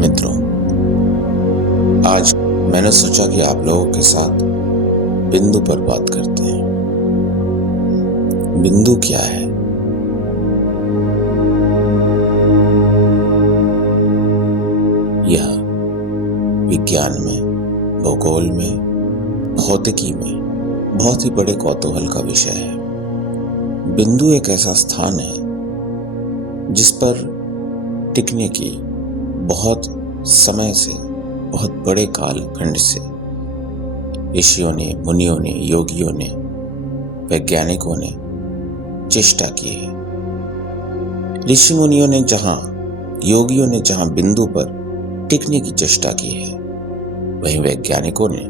मित्रों, आज मैंने सोचा कि आप लोगों के साथ बिंदु पर बात करते हैं। बिंदु क्या है? यह विज्ञान में, भूगोल में, भौतिकी में बहुत ही बड़े कौतूहल का विषय है। बिंदु एक ऐसा स्थान है जिस पर टिकने की बहुत समय से, बहुत बड़े कालखंड से ऋषियों ने, मुनियों ने, योगियों ने, वैज्ञानिकों ने चेष्टा की है। ऋषि मुनियों ने जहां, योगियों ने जहां बिंदु पर टिकने की चेष्टा की है, वहीं वैज्ञानिकों ने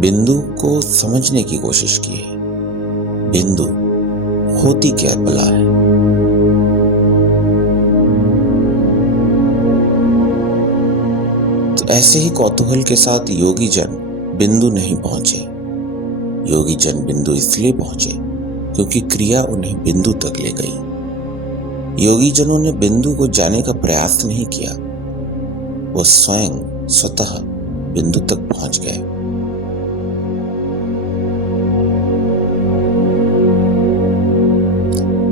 बिंदु को समझने की कोशिश की है। बिंदु होती क्या भला है? तो ऐसे ही कौतूहल के साथ योगी जन बिंदु नहीं पहुंचे। योगी जन बिंदु इसलिए पहुंचे क्योंकि क्रिया उन्हें बिंदु तक ले गई। योगी जनों ने बिंदु को जाने का प्रयास नहीं किया, वो स्वतः बिंदु तक पहुंच गए।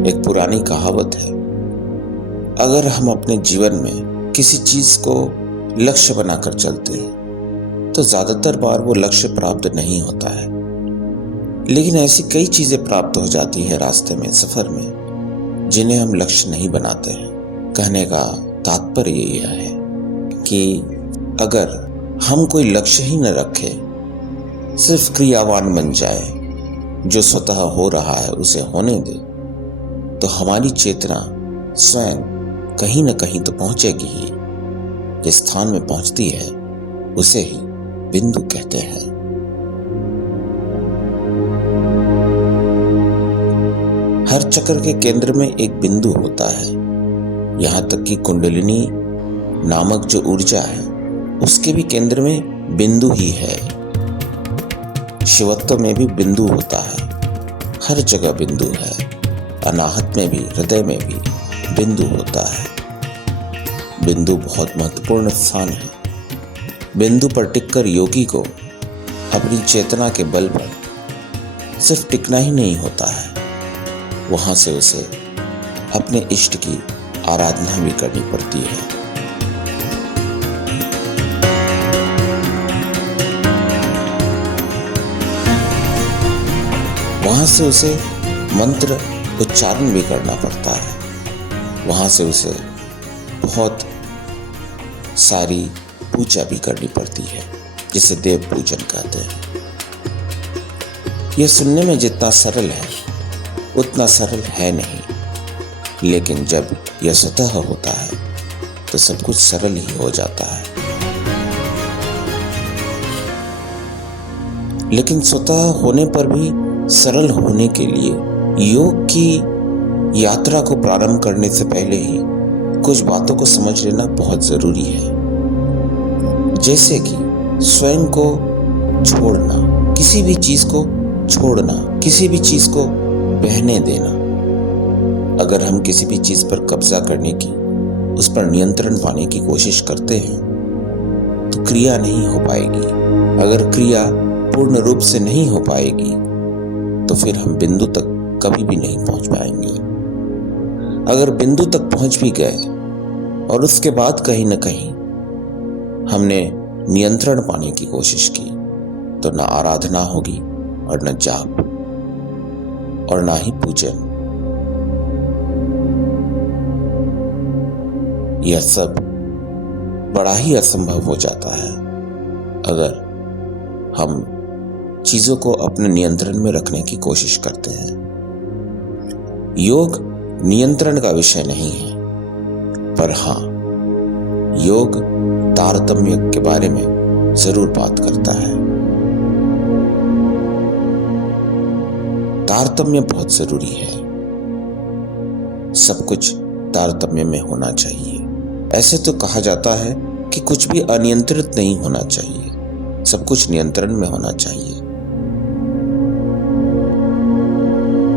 एक पुरानी कहावत है, अगर हम अपने जीवन में किसी चीज को लक्ष्य बनाकर चलते हैं तो ज्यादातर बार वो लक्ष्य प्राप्त नहीं होता है, लेकिन ऐसी कई चीजें प्राप्त हो जाती है रास्ते में, सफर में, जिन्हें हम लक्ष्य नहीं बनाते हैं। कहने का तात्पर्य यह है कि अगर हम कोई लक्ष्य ही न रखें, सिर्फ क्रियावान बन जाए, जो स्वतः हो रहा है उसे होने दे, तो हमारी चेतना स्वयं कहीं न कहीं तो पहुंचेगी ही। जिस स्थान में पहुंचती है उसे ही बिंदु कहते हैं। हर चक्र के केंद्र में एक बिंदु होता है। यहां तक कि कुंडलिनी नामक जो ऊर्जा है, उसके भी केंद्र में बिंदु ही है। शिवत्व में भी बिंदु होता है। हर जगह बिंदु है। अनाहत में भी, हृदय में भी बिंदु होता है। बिंदु बहुत महत्वपूर्ण स्थान है। बिंदु पर टिककर योगी को अपनी चेतना के बल पर सिर्फ टिकना ही नहीं होता है, वहां से उसे अपने इष्ट की आराधना भी करनी पड़ती है। वहां से उसे मंत्र उच्चारण भी करना पड़ता है। वहां से उसे बहुत सारी पूजा भी करनी पड़ती है, जिसे देव पूजन कहते हैं। यह सुनने में जितना सरल है उतना सरल है नहीं, लेकिन जब यह स्वतः होता है तो सब कुछ सरल ही हो जाता है। लेकिन स्वतः होने पर भी सरल होने के लिए योग की यात्रा को प्रारंभ करने से पहले ही कुछ बातों को समझ लेना बहुत जरूरी है। जैसे कि स्वयं को छोड़ना, किसी भी चीज को छोड़ना, किसी भी चीज को बहने देना। अगर हम किसी भी चीज पर कब्जा करने की, उस पर नियंत्रण पाने की कोशिश करते हैं तो क्रिया नहीं हो पाएगी। अगर क्रिया पूर्ण रूप से नहीं हो पाएगी तो फिर हम बिंदु तक कभी भी नहीं पहुंच पाएंगे। अगर बिंदु तक पहुंच भी गए और उसके बाद कहीं न कहीं हमने नियंत्रण पाने की कोशिश की, तो ना आराधना होगी और न जाप और ना ही पूजन। यह सब बड़ा ही असंभव हो जाता है अगर हम चीजों को अपने नियंत्रण में रखने की कोशिश करते हैं। योग नियंत्रण का विषय नहीं है, पर हां, योग तारतम्य के बारे में जरूर बात करता है। तारतम्य बहुत जरूरी है। सब कुछ तारतम्य में होना चाहिए। ऐसे तो कहा जाता है कि कुछ भी अनियंत्रित नहीं होना चाहिए, सब कुछ नियंत्रण में होना चाहिए।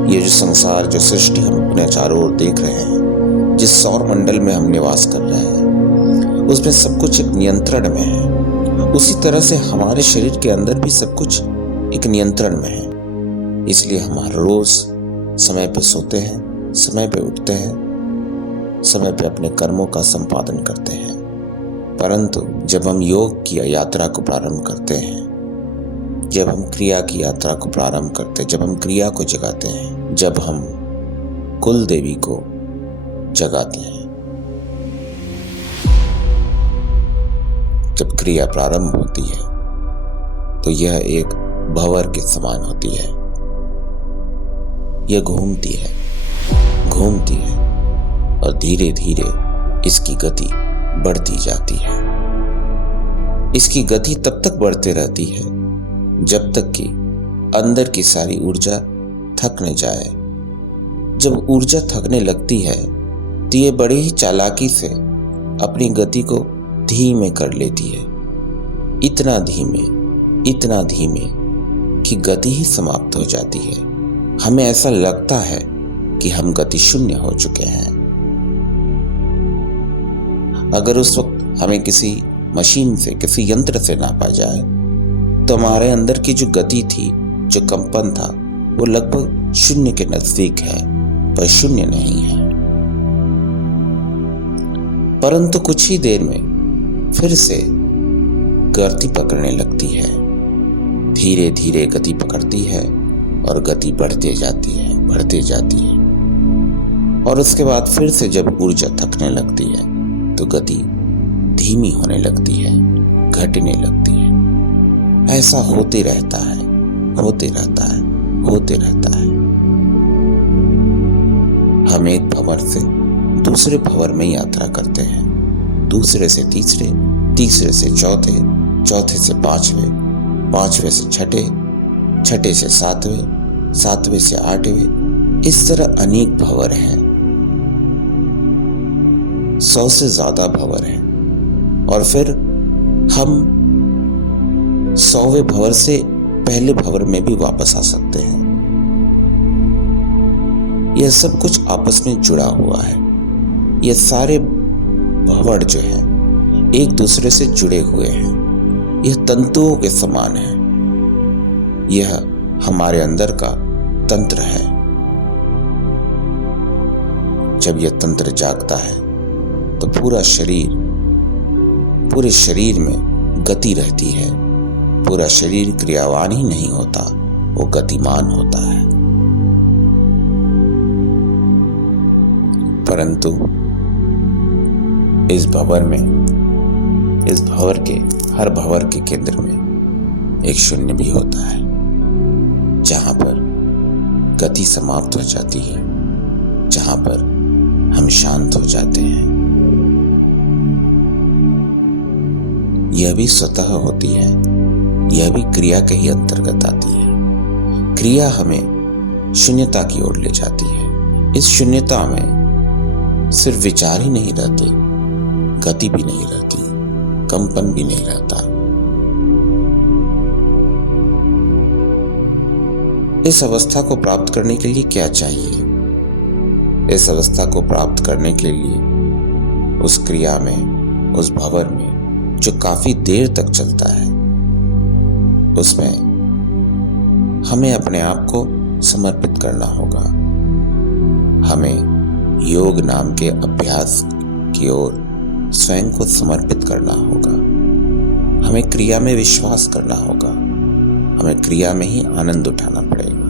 ये जो संसार, जो सृष्टि हम अपने चारों ओर देख रहे हैं, जिस सौर मंडल में हम निवास कर रहे हैं, उसमें सब कुछ एक नियंत्रण में है। उसी तरह से हमारे शरीर के अंदर भी सब कुछ एक नियंत्रण में है। इसलिए हम हर रोज समय पे सोते हैं, समय पे उठते हैं, समय पे अपने कर्मों का संपादन करते हैं। परंतु जब हम योग की यात्रा को प्रारंभ करते हैं, जब हम क्रिया की यात्रा को प्रारंभ करते हैं, जब हम क्रिया को जगाते हैं, जब हम कुल देवी को जगाते हैं, जब क्रिया प्रारंभ होती है तो यह एक भंवर के समान होती है। यह घूमती है और धीरे धीरे इसकी गति बढ़ती जाती है। इसकी गति तब तक बढ़ती रहती है जब तक कि अंदर की सारी ऊर्जा थक न जाए। जब ऊर्जा थकने लगती है तो ये बड़ी ही चालाकी से अपनी गति को धीमे कर लेती है, इतना धीमे कि गति ही समाप्त हो जाती है। हमें ऐसा लगता है कि हम गति शून्य हो चुके हैं। अगर उस वक्त हमें किसी मशीन से, किसी यंत्र से नापा जाए तो हमारे अंदर की जो गति थी, जो कंपन था, वो लगभग शून्य के नजदीक है, पर शून्य नहीं है। परंतु कुछ ही देर में फिर से गति पकड़ने लगती है, धीरे धीरे गति पकड़ती है और गति बढ़ते जाती है। और उसके बाद फिर से जब ऊर्जा थकने लगती है तो गति धीमी होने लगती है, घटने लगती है। ऐसा होते रहता है। हम एक भंवर से दूसरे भंवर में यात्रा करते हैं, दूसरे से तीसरे, तीसरे से चौथे, चौथे से पांचवें, पांचवें से छठे, छठे से सातवें, सातवें से आठवें। इस तरह अनेक भंवर हैं, 100 से ज्यादा भंवर हैं। और फिर हम 100वें भंवर से पहले भंवर में भी वापस आ सकते हैं। यह सब कुछ आपस में जुड़ा हुआ है। ये सारे भंवर जो हैं एक दूसरे से जुड़े हुए हैं। यह तंतुओं के समान है। यह हमारे अंदर का तंत्र है। जब यह तंत्र जागता है तो पूरे शरीर में गति रहती है। पूरा शरीर क्रियावान ही नहीं होता, वो गतिमान होता है। परंतु इस हर भंवर के केंद्र में एक शून्य भी होता है, जहां पर गति समाप्त हो जाती है, जहां पर हम शांत हो जाते हैं। यह भी स्वतः होती है, यह भी क्रिया के ही अंतर्गत आती है। क्रिया हमें शून्यता की ओर ले जाती है। इस शून्यता में सिर्फ विचार ही नहीं रहते, गति भी नहीं रहती, कंपन भी नहीं रहता। इस अवस्था को प्राप्त करने के लिए क्या चाहिए? इस अवस्था को प्राप्त करने के लिए उस क्रिया में, उस भंवर में जो काफी देर तक चलता है, उसमें हमें अपने आप को समर्पित करना होगा। हमें योग नाम के अभ्यास की ओर स्वयं को समर्पित करना होगा। हमें क्रिया में विश्वास करना होगा। हमें क्रिया में ही आनंद उठाना पड़ेगा।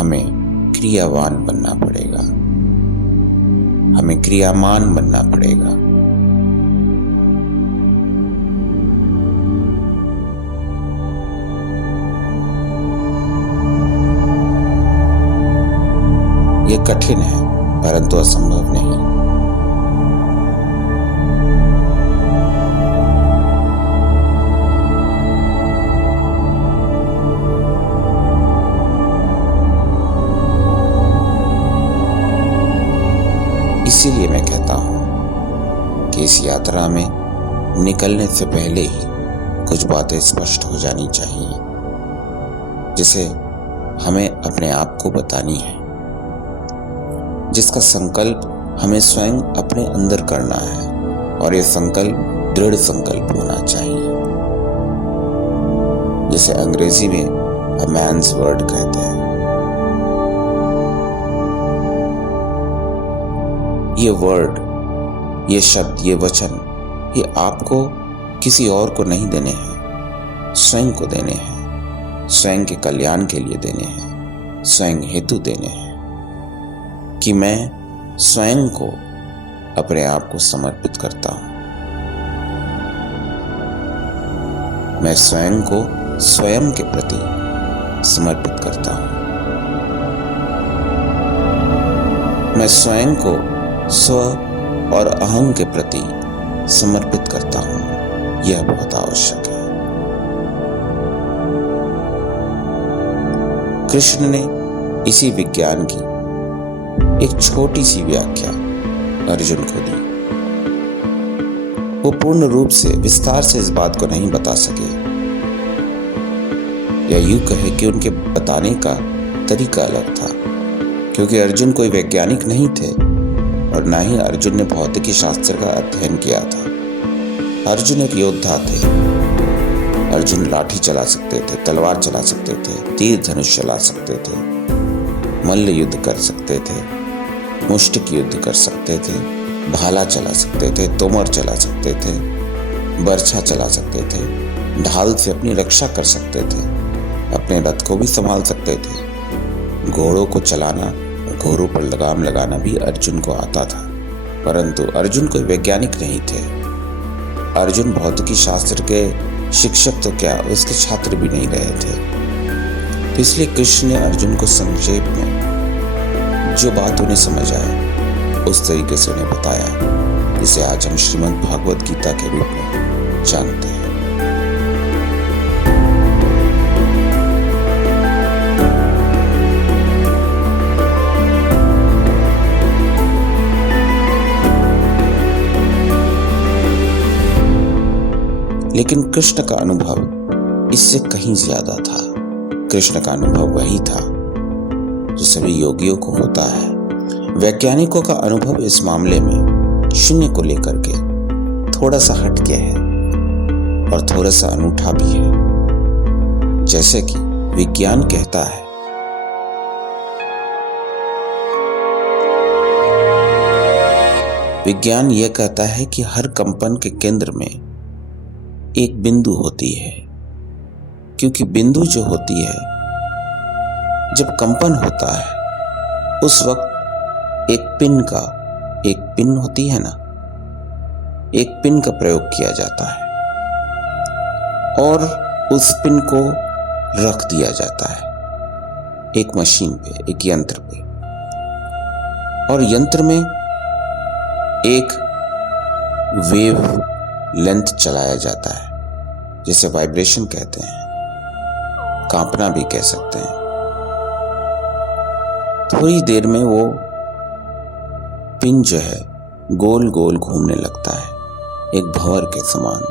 हमें क्रियावान बनना पड़ेगा। हमें क्रियामान बनना पड़ेगा। यह कठिन है, परंतु असंभव नहीं। इसीलिए मैं कहता हूं कि इस यात्रा में निकलने से पहले ही कुछ बातें स्पष्ट हो जानी चाहिए, जिसे हमें अपने आप को बतानी है। जिसका संकल्प हमें स्वयं अपने अंदर करना है और ये संकल्प दृढ़ संकल्प होना चाहिए, जिसे अंग्रेजी में अ मैन्स वर्ड कहते हैं। ये वर्ड, ये शब्द, ये वचन, ये आपको किसी और को नहीं देने हैं, स्वयं को देने हैं, स्वयं के कल्याण के लिए देने हैं, स्वयं हेतु देने हैं कि मैं स्वयं को, अपने आप को समर्पित करता हूं। मैं स्वयं को स्वयं के प्रति समर्पित करता हूं। मैं स्वयं को स्व और अहं के प्रति समर्पित करता हूं। यह बहुत आवश्यक है। कृष्ण ने इसी विज्ञान की एक छोटी सी व्याख्या अर्जुन को दी। वो पूर्ण रूप से विस्तार से इस बात को नहीं बता सके, या यूं कहे कि उनके बताने का तरीका अलग था, क्योंकि अर्जुन कोई वैज्ञानिक नहीं थे और ना ही अर्जुन ने भौतिकी शास्त्र का अध्ययन किया था। अर्जुन एक योद्धा थे। अर्जुन लाठी चला सकते थे, तलवार चला सकते थे, तीर धनुष चला सकते थे, मल्ल युद्ध कर सकते थे, मुष्टिक युद्ध कर सकते थे, भाला चला सकते थे, तोमर चला सकते थे, बर्छा चला सकते थे, ढाल से अपनी रक्षा कर सकते थे, अपने रथ को भी संभाल सकते थे। घोड़ों को चलाना, घोड़ों पर लगाम लगाना भी अर्जुन को आता था, परंतु अर्जुन कोई वैज्ञानिक नहीं थे। अर्जुन भौतिकी शास्त्र के शिक्षक तो क्या, उसके छात्र भी नहीं रहे थे। तो इसलिए कृष्ण ने अर्जुन को संक्षेप में जो बात उन्हें समझ आए उस तरीके से उन्हें बताया, जिसे आज हम श्रीमद् भागवत गीता के रूप में जानते हैं। लेकिन कृष्ण का अनुभव इससे कहीं ज्यादा था। कृष्ण का अनुभव वही था जो सभी योगियों को होता है। वैज्ञानिकों का अनुभव इस मामले में शून्य को लेकर के थोड़ा सा हटके है और थोड़ा सा अनूठा भी है। जैसे कि विज्ञान कहता है विज्ञान यह कहता है कि हर कंपन के केंद्र में एक बिंदु होती है, क्योंकि बिंदु जो होती है, जब कंपन होता है उस वक्त एक पिन होती है ना, एक पिन का प्रयोग किया जाता है और उस पिन को रख दिया जाता है एक मशीन पे, एक यंत्र पे, और यंत्र में एक वेव लेंथ चलाया जाता है, जिसे वाइब्रेशन कहते हैं, कांपना भी कह सकते हैं। थोड़ी देर में वो पिन जो है गोल गोल घूमने लगता है, एक भंवर के समान।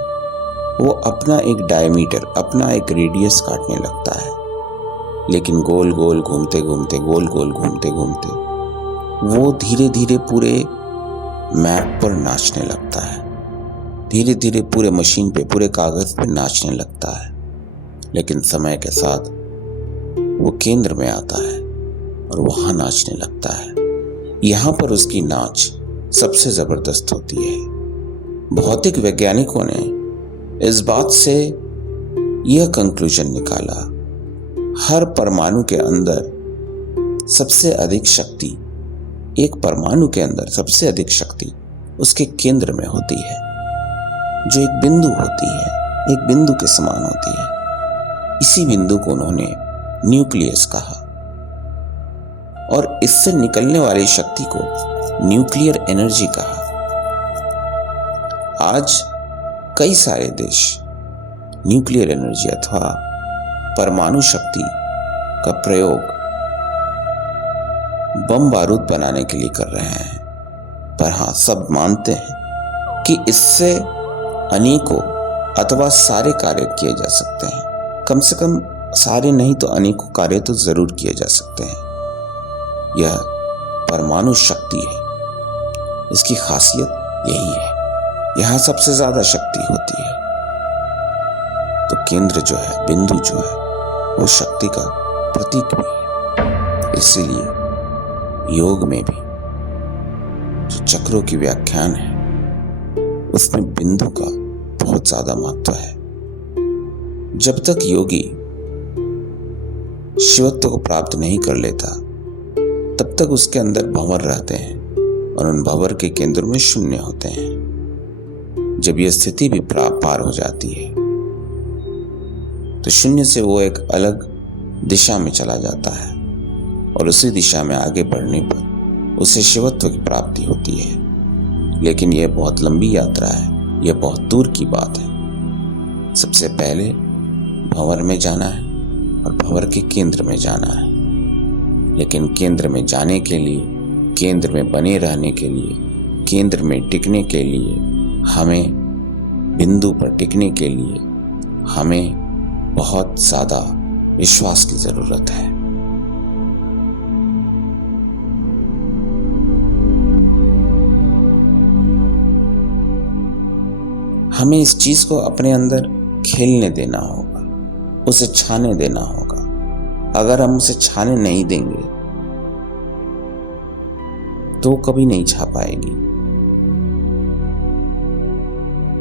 वो अपना एक डायमीटर, अपना एक रेडियस काटने लगता है, लेकिन गोल गोल घूमते घूमते, गोल गोल घूमते घूमते वो धीरे धीरे पूरे मैप पर नाचने लगता है, धीरे धीरे पूरे मशीन पे, पूरे कागज पे नाचने लगता है। लेकिन समय के साथ वो केंद्र में आता है और वहां नाचने लगता है। यहां पर उसकी नाच सबसे जबरदस्त होती है। भौतिक वैज्ञानिकों ने इस बात से यह कंक्लूजन निकाला, हर परमाणु के अंदर सबसे अधिक शक्ति, एक परमाणु के अंदर सबसे अधिक शक्ति उसके केंद्र में होती है, जो एक बिंदु होती है, एक बिंदु के समान होती है। इसी बिंदु को उन्होंने न्यूक्लियस कहा और इससे निकलने वाली शक्ति को न्यूक्लियर एनर्जी कहा। आज कई सारे देश न्यूक्लियर एनर्जी अथवा परमाणु शक्ति का प्रयोग बम बारूद बनाने के लिए कर रहे हैं, पर हाँ, सब मानते हैं कि इससे अनेकों अथवा सारे कार्य किए जा सकते हैं। कम से कम सारे नहीं तो अनेकों कार्य तो जरूर किए जा सकते हैं। यह परमाणु शक्ति है। इसकी खासियत यही है, यहाँ सबसे ज्यादा शक्ति होती है। तो केंद्र जो है, बिंदु जो है, वो शक्ति का प्रतीक भी है। इसीलिए योग में भी जो चक्रों की व्याख्यान है, उसमें बिंदु का बहुत ज्यादा महत्व है। जब तक योगी शिवत्व को प्राप्त नहीं कर लेता, तब तक उसके अंदर भंवर रहते हैं और उन भंवर के केंद्र में शून्य होते हैं। जब यह स्थिति भी पार हो जाती है, तो शून्य से वो एक अलग दिशा में चला जाता है और उसी दिशा में आगे बढ़ने पर उसे शिवत्व की प्राप्ति होती है। लेकिन यह बहुत लंबी यात्रा है, यह बहुत दूर की बात है। सबसे पहले भंवर में जाना है और भंवर के केंद्र में जाना है। लेकिन केंद्र में जाने के लिए, केंद्र में बने रहने के लिए, केंद्र में टिकने के लिए, हमें बिंदु पर टिकने के लिए हमें बहुत ज्यादा विश्वास की जरूरत है। हमें इस चीज को अपने अंदर खेलने देना होगा, उसे छाने देना होगा। अगर हम उसे छाने नहीं देंगे तो कभी नहीं छा पाएगी,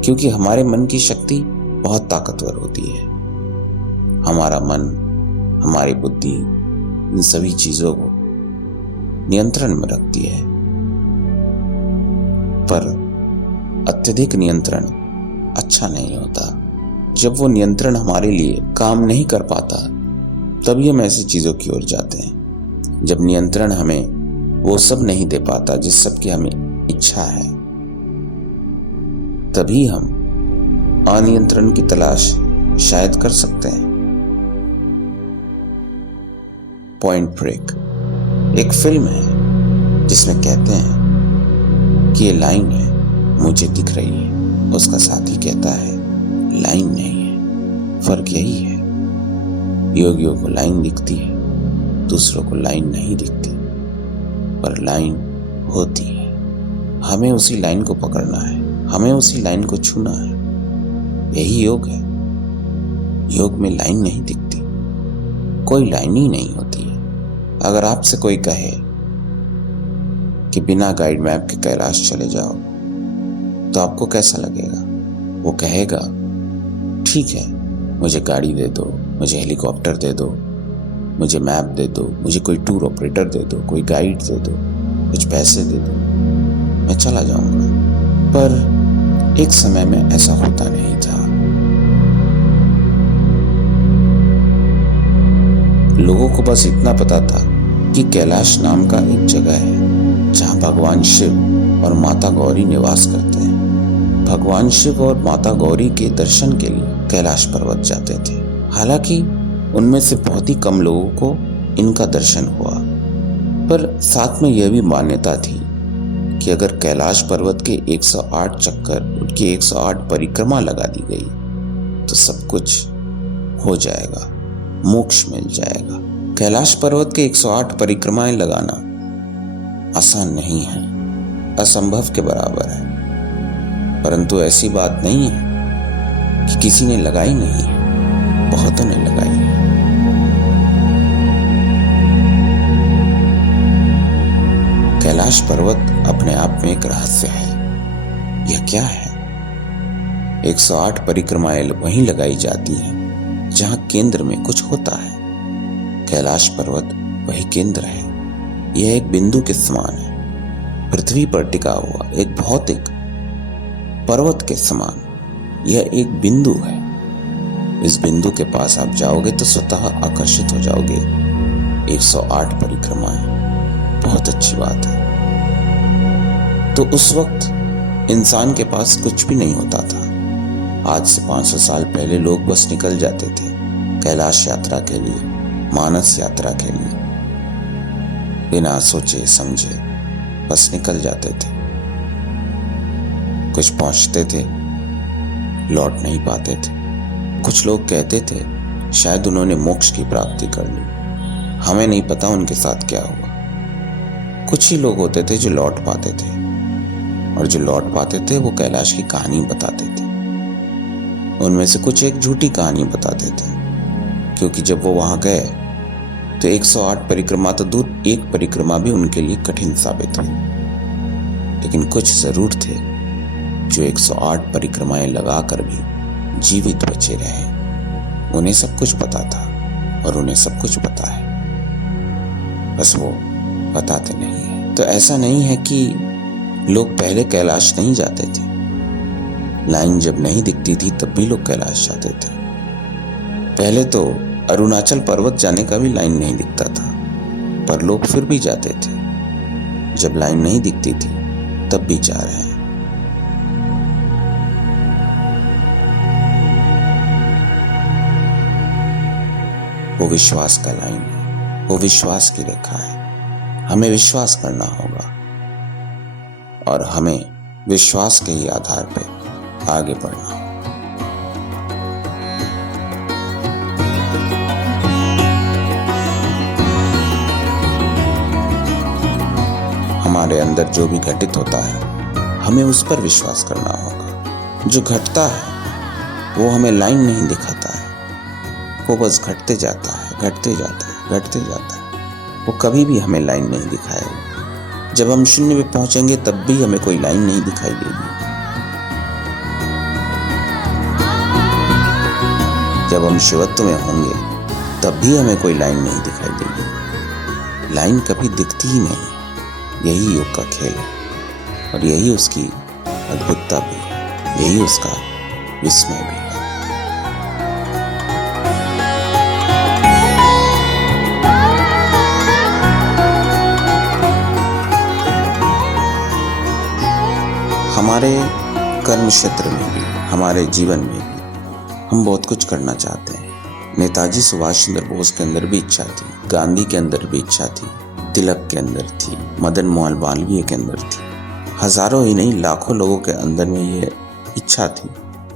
क्योंकि हमारे मन की शक्ति बहुत ताकतवर होती है। हमारा मन, हमारी बुद्धि इन सभी चीजों को नियंत्रण में रखती है, पर अत्यधिक नियंत्रण अच्छा नहीं होता। जब वो नियंत्रण हमारे लिए काम नहीं कर पाता, तभी हम ऐसी चीजों की ओर जाते हैं। जब नियंत्रण हमें वो सब नहीं दे पाता जिस सब की हमें इच्छा है, तभी हम अनियंत्रण की तलाश शायद कर सकते हैं। पॉइंट ब्रेक एक फिल्म है जिसमें कहते हैं कि ये लाइन है, मुझे दिख रही है। उसका साथी कहता है लाइन नहीं है, फर्क यही है। योगियों को लाइन दिखती है, दूसरों को लाइन नहीं दिखती, पर लाइन होती है। हमें उसी लाइन को पकड़ना है, हमें उसी लाइन को छूना है। यही योग है। योग में लाइन नहीं दिखती, कोई लाइन ही नहीं होती है। अगर आपसे कोई कहे कि बिना गाइड मैप के कैलाश चले जाओ, तो आपको कैसा लगेगा? वो कहेगा ठीक है, मुझे गाड़ी दे दो, मुझे हेलीकॉप्टर दे दो, मुझे मैप दे दो, मुझे कोई टूर ऑपरेटर दे दो, कोई गाइड दे दो, कुछ पैसे दे दो, मैं चला जाऊंगा। पर एक समय में ऐसा होता नहीं था। लोगों को बस इतना पता था कि कैलाश नाम का एक जगह है जहां भगवान शिव और माता गौरी निवास करते हैं। भगवान शिव और माता गौरी के दर्शन के लिए कैलाश पर्वत जाते थे। हालांकि उनमें से बहुत ही कम लोगों को इनका दर्शन हुआ, पर साथ में यह भी मान्यता थी कि अगर कैलाश पर्वत के 108 चक्कर, उनकी 108 परिक्रमा लगा दी गई तो सब कुछ हो जाएगा, मोक्ष मिल जाएगा। कैलाश पर्वत के 108 परिक्रमाएं लगाना आसान नहीं है, असंभव के बराबर है। परंतु ऐसी बात नहीं है कि किसी ने लगाई नहीं है, बहुतों ने लगाई है। कैलाश पर्वत अपने आप में एक रहस्य है। यह क्या है? 108 परिक्रमाएं वहीं लगाई जाती हैं जहां केंद्र में कुछ होता है। कैलाश पर्वत वही केंद्र है। यह एक बिंदु के समान है, पृथ्वी पर टिका हुआ एक भौतिक पर्वत के समान। यह एक बिंदु है। इस बिंदु के पास आप जाओगे तो स्वतः आकर्षित हो जाओगे। 108 परिक्रमाएं, बहुत अच्छी बात है। तो उस वक्त इंसान के पास कुछ भी नहीं होता था। आज से 500 साल पहले लोग बस निकल जाते थे कैलाश यात्रा के लिए, मानस यात्रा के लिए, बिना सोचे समझे बस निकल जाते थे। कुछ पहुंचते थे, लौट नहीं पाते थे। कुछ लोग कहते थे शायद उन्होंने मोक्ष की प्राप्ति कर ली। हमें नहीं पता उनके साथ क्या हुआ। कुछ ही लोग होते थे जो लौट पाते थे, और जो लौट पाते थे वो कैलाश की कहानी बताते थे। उनमें से कुछ एक झूठी कहानी बताते थे, क्योंकि जब वो वहां गए तो 108 परिक्रमा तो दूर, एक परिक्रमा भी उनके लिए कठिन साबित हुई। लेकिन कुछ जरूर थे जो 108 परिक्रमाएं लगाकर भी जीवित बचे रहे। उन्हें सब कुछ पता था और उन्हें सब कुछ पता है, बस वो बताते नहीं है। तो ऐसा नहीं है कि लोग पहले कैलाश नहीं जाते थे। लाइन जब नहीं दिखती थी तब भी लोग कैलाश जाते थे। पहले तो अरुणाचल पर्वत जाने का भी लाइन नहीं दिखता था, पर लोग फिर भी जाते थे। जब लाइन नहीं दिखती थी तब भी जा रहे हैं। वो विश्वास का लाइन है, वो विश्वास की रेखा है। हमें विश्वास करना होगा और हमें विश्वास के ही आधार पर आगे बढ़ना होगा। हमारे अंदर जो भी घटित होता है हमें उस पर विश्वास करना होगा। जो घटता है वो हमें लाइन नहीं दिखाता है, वो बस घटते जाता है, घटते जाता है, घटते जाता है। वो कभी भी हमें लाइन नहीं दिखाएगा। जब हम शून्य में पहुंचेंगे तब भी हमें कोई लाइन नहीं दिखाई देगी। जब हम शिवत्व में होंगे तब भी हमें कोई लाइन नहीं दिखाई देगी। लाइन कभी दिखती ही नहीं। यही योग का खेल है और यही उसकी अद्भुतता भी है, यही उसका विस्मय भी है। हमारे कर्म क्षेत्र में भी, हमारे जीवन में भी हम बहुत कुछ करना चाहते हैं। नेताजी सुभाष चंद्र बोस के अंदर भी इच्छा थी, गांधी के अंदर भी इच्छा थी, तिलक के अंदर थी, मदन मोहन मालवीय के अंदर थी। हजारों ही नहीं लाखों लोगों के अंदर में ये इच्छा थी।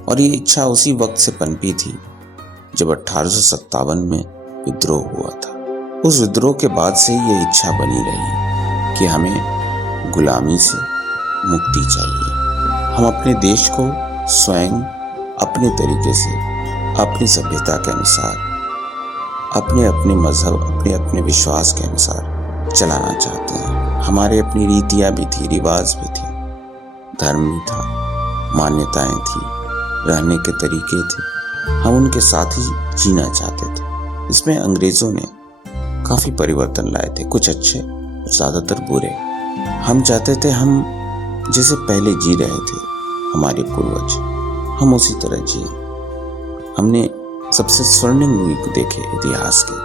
और ये इच्छा उसी वक्त से पनपी थी जब 1857 में विद्रोह हुआ था। उस विद्रोह के बाद से ये इच्छा बनी रही कि हमें गुलामी से मुक्ति चाहिए। हम अपने देश को स्वयं अपने तरीके से, अपनी सभ्यता के अनुसार, अपने अपने मजहब, अपने अपने विश्वास के अनुसार चलाना चाहते हैं। हमारे अपनी रीतियां भी थी, रिवाज भी थी, धर्म भी था, मान्यताएं थी, रहने के तरीके थे। हम उनके साथ ही जीना चाहते थे। इसमें अंग्रेजों ने काफी परिवर्तन लाए थे, कुछ अच्छे, ज्यादातर बुरे। हम चाहते थे हम जैसे पहले जी रहे थे हमारे पूर्वज, हम उसी तरह जिए। हमने सबसे स्वर्णिम युग देखे इतिहास के,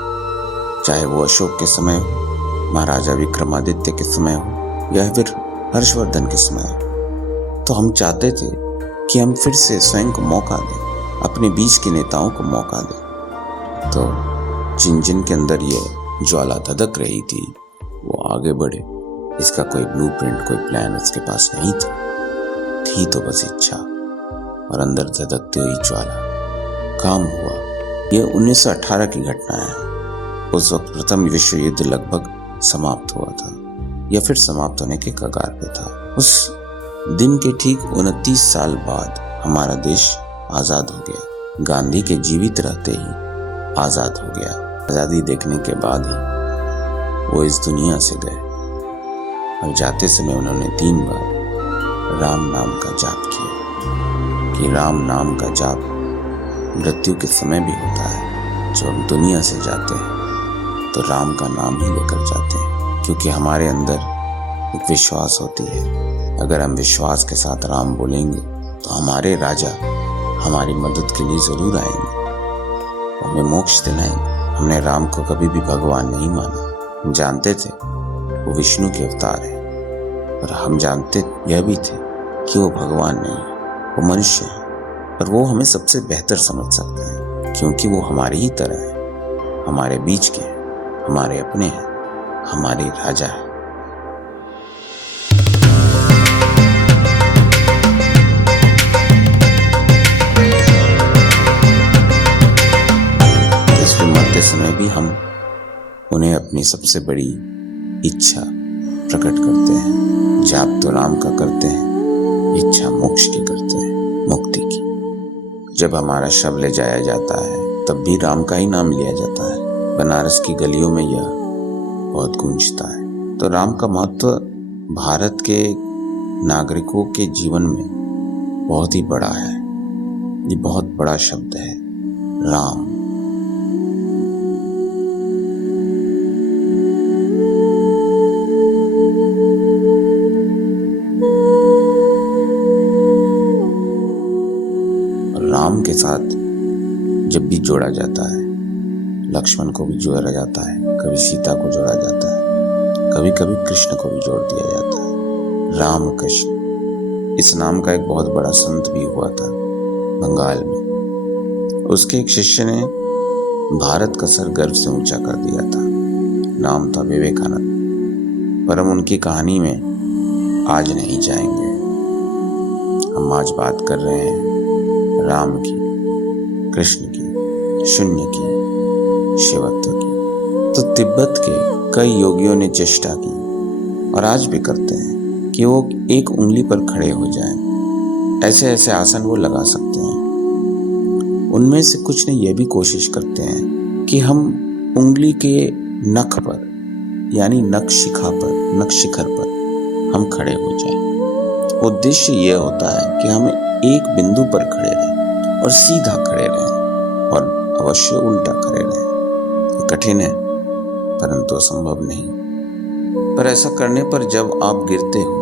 चाहे वो अशोक के समय हो, महाराजा विक्रमादित्य के समय हो, या फिर हर्षवर्धन के समय हो। तो हम चाहते थे कि हम फिर से स्वयं को मौका दें, अपने बीच के नेताओं को मौका दें। तो जिन जिन के अंदर ये ज्वाला धधक रही थी वो आगे बढ़े। इसका कोई ब्लूप्रिंट, कोई प्लान उसके पास नहीं था, थी तो बस इच्छा और अंदर धधकती हुई ज्वाला। काम हुआ। ये 1918 की घटना है। उस वक्त प्रथम विश्व युद्ध लगभग समाप्त हुआ था या फिर समाप्त होने के कगार पे था। उस दिन के ठीक 29 साल बाद हमारा देश आजाद हो गया। गांधी के जीवित रहते ही आजाद हो गया। आजादी देखने के बाद ही वो इस दुनिया से गए और जाते समय उन्होंने 3 बार राम नाम का जाप किया कि राम नाम का जाप मृत्यु के समय भी होता है। जो हम दुनिया से जाते हैं तो राम का नाम ही लेकर जाते हैं, क्योंकि हमारे अंदर एक विश्वास होती है। अगर हम विश्वास के साथ राम बोलेंगे तो हमारे राजा हमारी मदद के लिए जरूर आएंगे, हमें मोक्ष दिलाएंगे। हमने राम को कभी भी भगवान नहीं माना। हम जानते थे वो विष्णु के अवतार है, और हम जानते यह भी थे कि वो भगवान नहीं है, वो मनुष्य है। और वो हमें सबसे बेहतर समझ सकते हैं, क्योंकि वो हमारी ही तरह है, हमारे बीच के हैं, हमारे अपने हैं, हमारे राजा है। इसमें मरते समय भी हम उन्हें अपनी सबसे बड़ी इच्छा प्रकट करते हैं। जाप तो राम का करते हैं, इच्छा मोक्ष की करते हैं, मुक्ति की। जब हमारा शव ले जाया जाता है तब भी राम का ही नाम लिया जाता है। बनारस की गलियों में यह बहुत गूंजता है। तो राम का महत्व भारत के नागरिकों के जीवन में बहुत ही बड़ा है। ये बहुत बड़ा शब्द है, राम। राम के साथ जब भी जोड़ा जाता है, लक्ष्मण को भी जोड़ा जाता है, कभी सीता को जोड़ा जाता है, कभी कभी कृष्ण को भी जोड़ दिया जाता है। राम कृष्ण, इस नाम का एक बहुत बड़ा संत भी हुआ था बंगाल में। उसके एक शिष्य ने भारत का सर गर्व से ऊंचा कर दिया था। नाम था विवेकानंद। पर हम उनकी कहानी में आज नहीं जाएंगे। हम आज बात कर रहे हैं राम की, कृष्ण की, शून्य की, शिवत्व की। तो तिब्बत के कई योगियों ने चेष्टा की और आज भी करते हैं कि वो एक उंगली पर खड़े हो जाएं। ऐसे ऐसे आसन वो लगा सकते हैं। उनमें से कुछ ने यह भी कोशिश करते हैं कि हम उंगली के नख पर, यानी नख शिखर पर हम खड़े हो जाएं। उद्देश्य यह होता है कि हम एक बिंदु पर खड़े रहें और सीधा खड़े रहें और अवश्य उल्टा खड़े रहें। ये कठिन है परंतु असंभव नहीं। पर ऐसा करने पर जब आप गिरते हो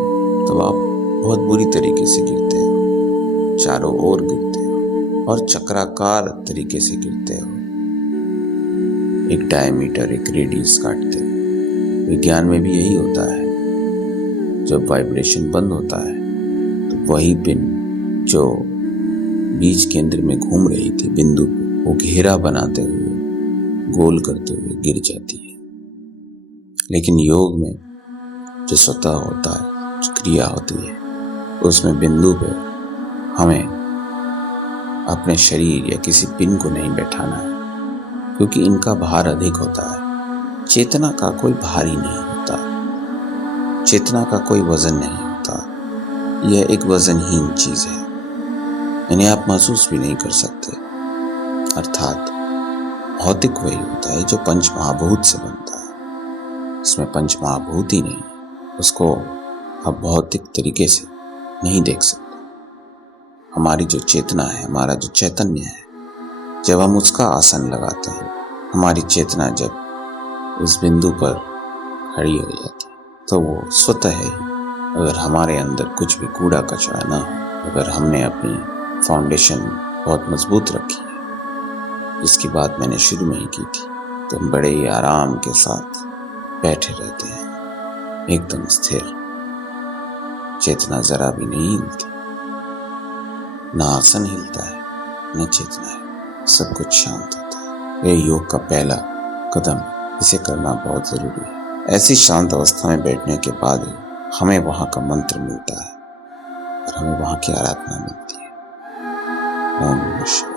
तो आप बहुत बुरी तरीके से गिरते हो, चारों ओर गिरते हो और चक्राकार तरीके से गिरते हो। एक डायमीटर, एक रेडियस काटते हो। विज्ञान में भी यही होता है। जब वाइब्रेशन बंद होता है तो वही पिन जो बीज केंद्र में घूम रही थी बिंदु पे, वो घेरा बनाते हुए, गोल करते हुए गिर जाती है। लेकिन योग में जो स्वतः होता है, जो क्रिया होती है, उसमें बिंदु पे हमें अपने शरीर या किसी पिन को नहीं बैठाना है, क्योंकि इनका भार अधिक होता है। चेतना का कोई भार ही नहीं होता, चेतना का कोई वजन नहीं होता। यह एक वजनहीन चीज है, इन्हें आप महसूस भी नहीं कर सकते। अर्थात भौतिक वही होता है जो पंच महाभूत से बनता है। इसमें पंच महाभूत ही नहीं, उसको आप भौतिक तरीके से नहीं देख सकते। हमारी जो चेतना है, हमारा जो चैतन्य है, जब हम उसका आसन लगाते हैं, हमारी चेतना जब उस बिंदु पर खड़ी हो जाती है, तो वो स्वतः ही, अगर हमारे अंदर कुछ भी कूड़ा कचरा ना हो, अगर हमने अपनी फाउंडेशन बहुत मजबूत रखी है, जिसकी बात मैंने शुरू में ही की थी, तो हम बड़े ही आराम के साथ बैठे रहते हैं, एकदम स्थिर। चेतना जरा भी नहीं हिलती, ना आसन हिलता है, न चेतना है, सब कुछ शांत होता है। यह योग का पहला कदम, इसे करना बहुत जरूरी है। ऐसी शांत अवस्था में बैठने के बाद ही हमें वहां का मंत्र मिलता है और हमें वहां की आराधना मिलती है। ओम नमः शिवाय।